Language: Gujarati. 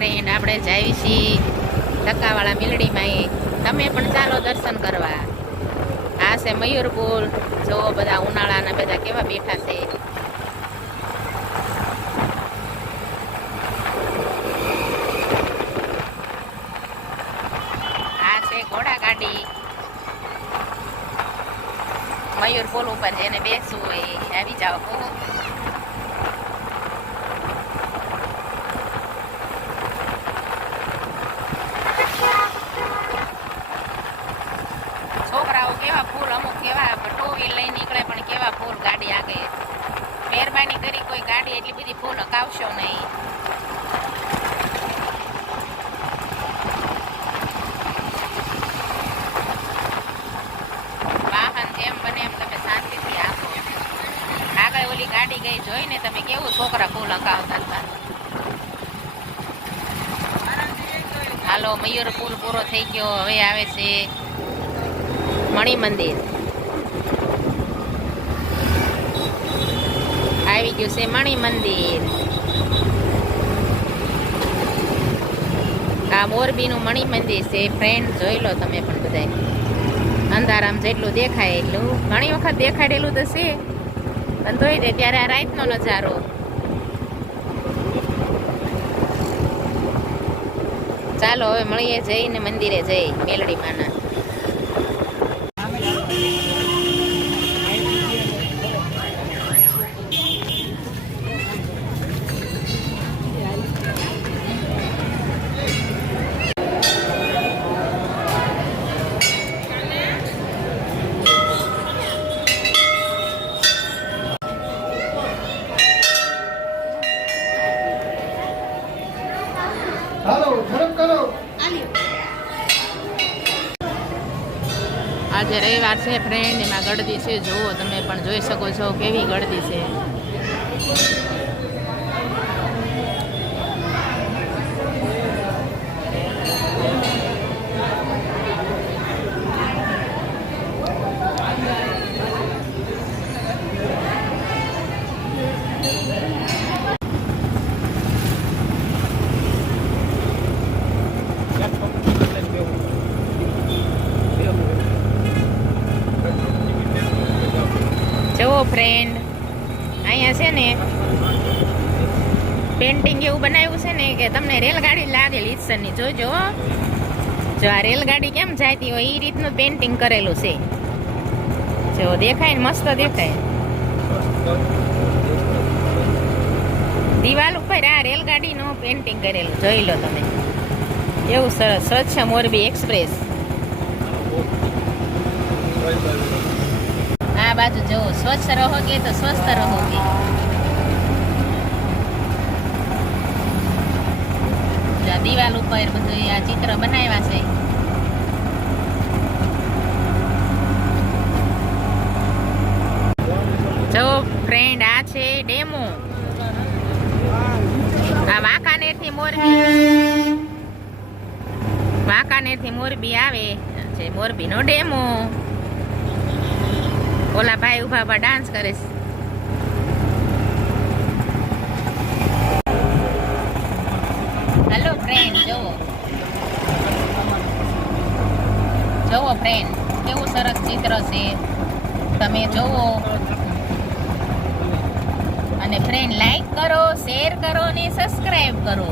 ફ્રેન્ડ, આપણે જઈએ છીએ ટકાવાળા મેલડીમાં. તમે પણ ચાલો દર્શન કરવા. આ છે મયુરપુર. જો બધા ઉનાળાના બધા કેવા બેઠા છે. આ છે ઘોડા ગાડી. મયુરપુર ઉપર જેને બેસવું હોય આવી જાઓ. છોકરાઓ કેવા ફૂલ, અમુક કેવા ટુ વ્હીલ લઈ નીકળે પણ કેવા ફૂલ ગાડી આગળ. મહેરબાની કરી કોઈ ગાડી એટલી બધી ફૂલ હકાવશો નહીં. વાહન જેમ બને એમ તમે શાંતિથી આપો. આગળ ઓલી ગાડી ગઈ જોઈને તમે કેવું છોકરા ફૂલ હકાવતા હતા. હાલો, મયુર પુલ પૂરો થઈ ગયો. હવે આવે છે મણિ મંદિર. આવી ગયું છે મણિ મંદિર. આ મોરબીનું મણિ મંદિર છે ફ્રેન્ડ, જોઈ લો તમે પણ બધાય. અંધારામ જેટલું દેખાય એટલું, ઘણી વખત દેખાડેલું તો છે પણ તોય દે ત્યારે આ રાતનો નજારો. ચાલો હવે મળીએ જઈને મંદિરે જઈ મેલડી માના. આજે રવિવાર છે ફ્રેન્ડ, એમાં ગળદી છે. જુઓ તમે પણ જોઈ શકો છો કેવી ગળદી છે. જુઓ ફ્રેન્ડ, અહીંયા છે ને પેન્ટિંગ એવું બનાવ્યું છે ને કે તમને રેલગાડી લાગે લીસનની. જોજો જો આ રેલગાડી કેમ જાતી હોય એ રીતનું પેન્ટિંગ કરેલું છે. જો દેખાય ને, મસ્ત દેખાય. દિવાલ ઉપર આ રેલગાડીનું પેન્ટિંગ કરેલું જોઈ લો તમે. એવું સરસ. સ્વચ્છ મોરબી એક્સપ્રેસ. આ બાજુ જો સ્વચ્છ રહોગે તો સ્વસ્થ રહોગે. દિવાલ ઉપર બધું આ ચિત્ર બનાવ્યા છે. જો ફ્રેન્ડ, આ છે ડેમો. આ વાંકાનેર થી મોરબી આવે છે. મોરબી નો ડેમો. ઓલા ભાઈ ઉભા ઉભા ડાન્સ કરે છે. હેલો ફ્રેન્ડ, જોવો ફ્રેન્ડ કેવું સરસ ચિત્ર છે. તમે જોવો અને ફ્રેન્ડ લાઈક કરો, શેર કરો ને સબસ્ક્રાઈબ કરો.